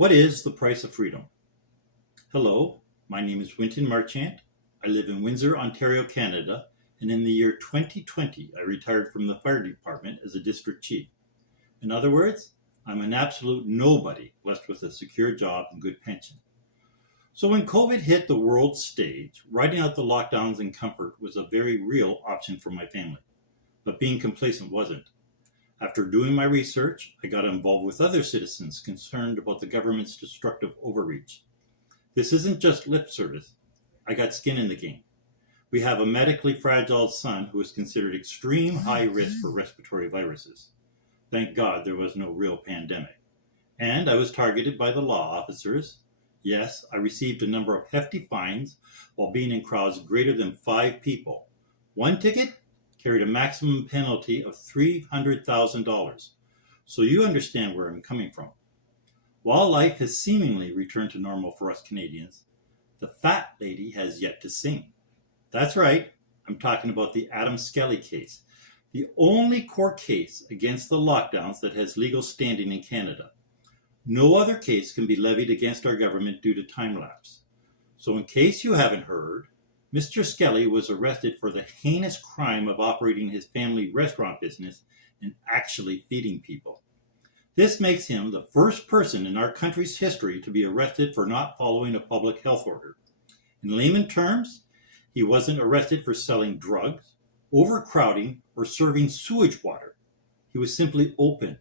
What is the price of freedom? Hello, my name is Winton Marchant. I live in Windsor, Ontario, Canada, and in the year 2020, I retired from the fire department as a district chief. In other words, I'm an absolute nobody blessed with a secure job and good pension. So when COVID hit the world stage, riding out the lockdowns in comfort was a very real option for my family. But being complacent wasn't. After doing my research, I got involved with other citizens concerned about the government's destructive overreach. This isn't just lip service. I got skin in the game. We have a medically fragile son who is considered extreme high risk for respiratory viruses. Thank God there was no real pandemic. And I was targeted by the law officers. Yes, I received a number of hefty fines while being in crowds greater than 5 people. One ticket carried a maximum penalty of $300,000. So you understand where I'm coming from. While life has seemingly returned to normal for us Canadians, the fat lady has yet to sing. That's right, I'm talking about the Skelly case, the only court case against the lockdowns that has legal standing in Canada. No other case can be levied against our government due to time lapse. So in case you haven't heard, Mr. Skelly was arrested for the heinous crime of operating his family restaurant business and actually feeding people. This makes him the first person in our country's history to be arrested for not following a public health order. In layman terms, he wasn't arrested for selling drugs, overcrowding, or serving sewage water. He was simply open.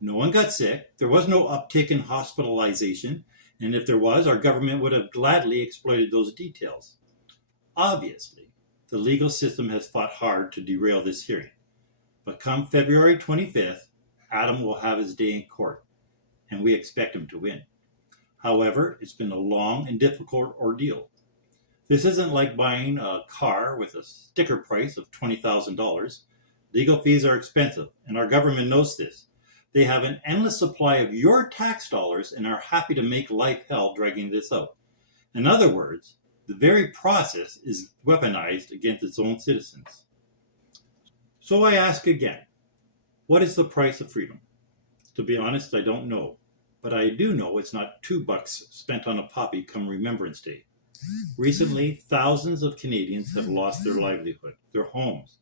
No one got sick, there was no uptick in hospitalization, and if there was, our government would have gladly exploited those details. Obviously, the legal system has fought hard to derail this hearing. But come February 25th, Adam will have his day in court, and we expect him to win. However, it's been a long and difficult ordeal. This isn't like buying a car with a sticker price of $20,000. Legal fees are expensive, and our government knows this. They have an endless supply of your tax dollars and are happy to make life hell dragging this out. In other words, the very process is weaponized against its own citizens. So I ask again, what is the price of freedom? To be honest, I don't know. But I do know it's not $2 spent on a poppy come Remembrance Day. Recently, thousands of Canadians have lost their livelihood, their homes,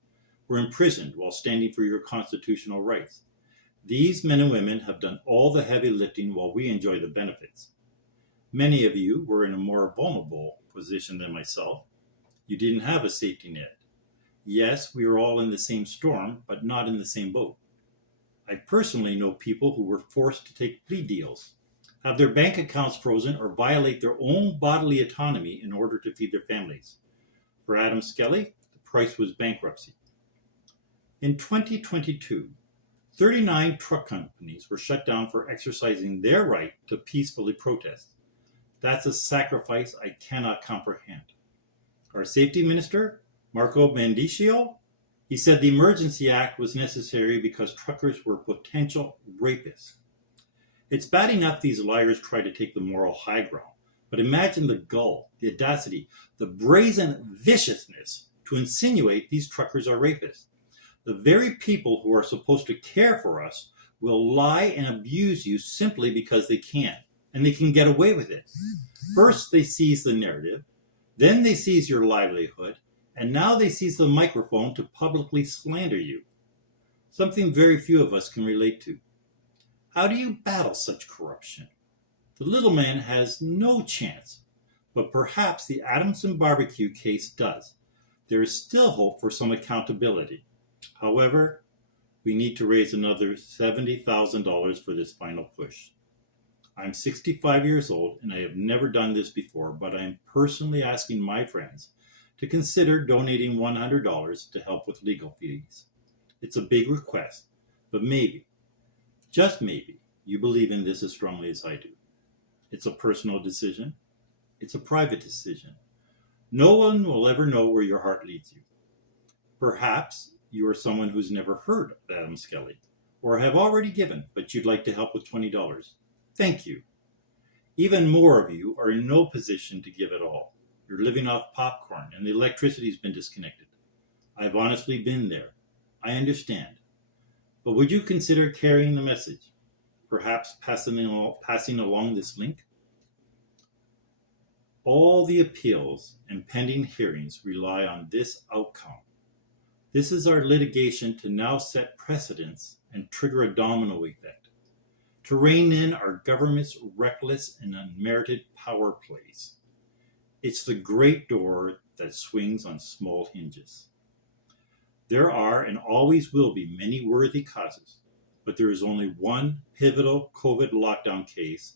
were imprisoned while standing for your constitutional rights. These men and women have done all the heavy lifting while we enjoy the benefits. Many of you were in a more vulnerable position than myself. You didn't have a safety net. Yes, we were all in the same storm, but not in the same boat. I personally know people who were forced to take plea deals, have their bank accounts frozen, or violate their own bodily autonomy in order to feed their families. For Adam Skelly, the price was bankruptcy. In 2022, 39 truck companies were shut down for exercising their right to peacefully protest. That's a sacrifice I cannot comprehend. Our safety minister, Marco Mendicino, he said the Emergency Act was necessary because truckers were potential rapists. It's bad enough these liars try to take the moral high ground, but imagine the gall, the audacity, the brazen viciousness to insinuate these truckers are rapists. The very people who are supposed to care for us will lie and abuse you simply because they can, and they can get away with it. First, they seize the narrative, then they seize your livelihood, and now they seize the microphone to publicly slander you. Something very few of us can relate to. How do you battle such corruption? The little man has no chance, but perhaps the Adamson barbecue case does. There is still hope for some accountability. However, we need to raise another $70,000 for this final push. I'm 65 years old and I have never done this before, but I'm personally asking my friends to consider donating $100 to help with legal fees. It's a big request, but maybe, just maybe, you believe in this as strongly as I do. It's a personal decision. It's a private decision. No one will ever know where your heart leads you. Perhaps you are someone who's never heard of Adam Skelly, or have already given, but you'd like to help with $20. Thank you. Even more of you are in no position to give at all. You're living off popcorn and the electricity's been disconnected. I've honestly been there. I understand. But would you consider carrying the message? perhaps passing along this link? All the appeals and pending hearings rely on this outcome. This is our litigation to now set precedents and trigger a domino effect, to rein in our government's reckless and unmerited power plays. It's the great door that swings on small hinges. There are and always will be many worthy causes, but there is only one pivotal COVID lockdown case,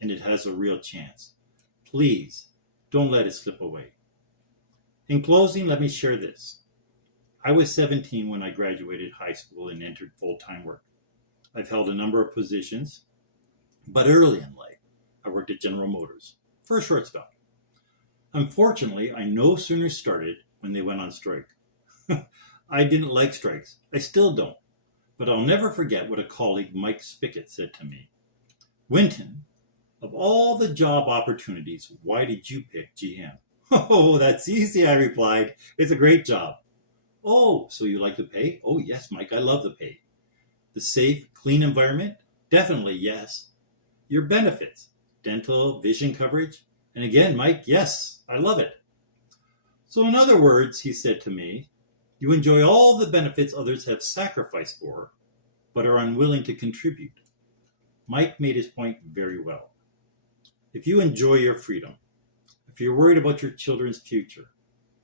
and it has a real chance. Please, don't let it slip away. In closing, let me share this. I was 17 when I graduated high school and entered full-time work. I've held a number of positions, but early in life, I worked at General Motors for a short spell. Unfortunately, I no sooner started when they went on strike. I didn't like strikes. I still don't. But I'll never forget what a colleague, Mike Spickett, said to me. Winton, of all the job opportunities, why did you pick GM? Oh, that's easy, I replied. It's a great job. Oh, so you like the pay? Oh, yes, Mike, I love the pay. The safe, clean environment? Definitely, yes. Your benefits? Dental, vision coverage? And again, Mike, yes, I love it. So in other words, he said to me, you enjoy all the benefits others have sacrificed for, but are unwilling to contribute. Mike made his point very well. If you enjoy your freedom, if you're worried about your children's future,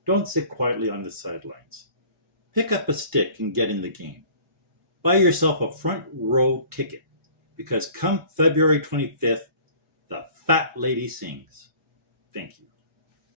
don't sit quietly on the sidelines. Pick up a stick and get in the game. Buy yourself a front row ticket, because come February 25th, the fat lady sings. Thank you.